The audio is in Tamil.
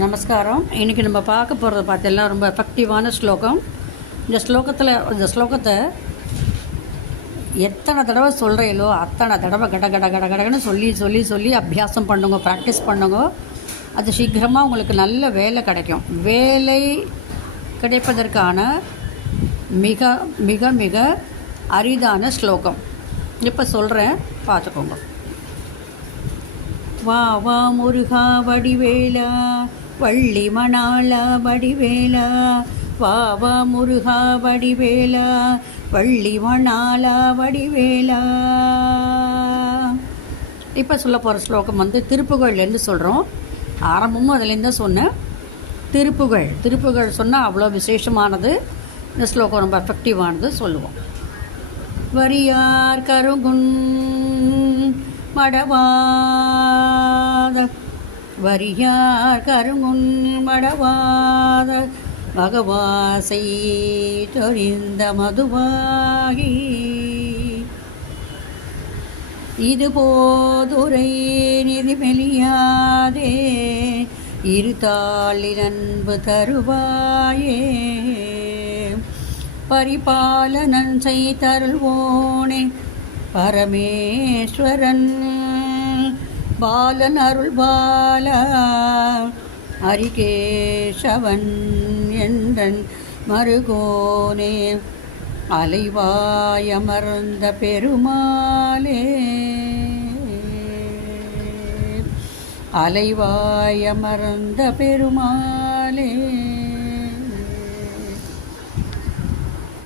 நமஸ்காரம். இன்றைக்கி நம்ம பார்க்க போகிறது பார்த்தீங்கன்னா ரொம்ப எஃபெக்டிவான ஸ்லோகம். இந்த ஸ்லோகத்தை எத்தனை தடவை சொல்கிறீங்களோ அத்தனை தடவை கடன்னு சொல்லி சொல்லி சொல்லி அபியாசம் பண்ணுங்க, ப்ராக்டிஸ் பண்ணுங்க. அது சீக்கிரமாக உங்களுக்கு நல்ல வேலை கிடைக்கும். வேலை கிடைப்பதற்கான மிக மிக மிக அரிதான ஸ்லோகம் இப்போ சொல்கிறேன், பார்த்துக்கோங்க. வா வா முருகா வடிவேலா, வள்ளி மணாலா வடிவேலா, வா வா முருகா வடிவேலா, வள்ளி மணாலா வடிவேலா. இப்போ சொல்ல போகிற ஸ்லோகம் திருப்புகழ்லேருந்து சொல்கிறோம். ஆரம்பமும் அதுலேருந்து தான் சொன்னேன். திருப்புகழ் சொன்னால் அவ்வளோ விசேஷமானது. இந்த ஸ்லோகம் ரொம்ப எஃபெக்டிவானது. சொல்லுவோம். வரியார் கருங்குன் மடவாத, வரியார் கருங்குன் மடவாத, பகவாசை தொழிந்த மதுவாகி, இது போதுரை நிதி மெலியாதே, இருத்தாளின் அன்பு தருவாயே, பரிபாலனன் செய்தருள்வோனே பரமேஸ்வரன், பாலன் அருள் பாலா ஹரிகேசவன் என்றன் மருகோனே, அலைவாயமர்ந்த பெருமாளே, அலைவாயமர்ந்த பெருமாள்.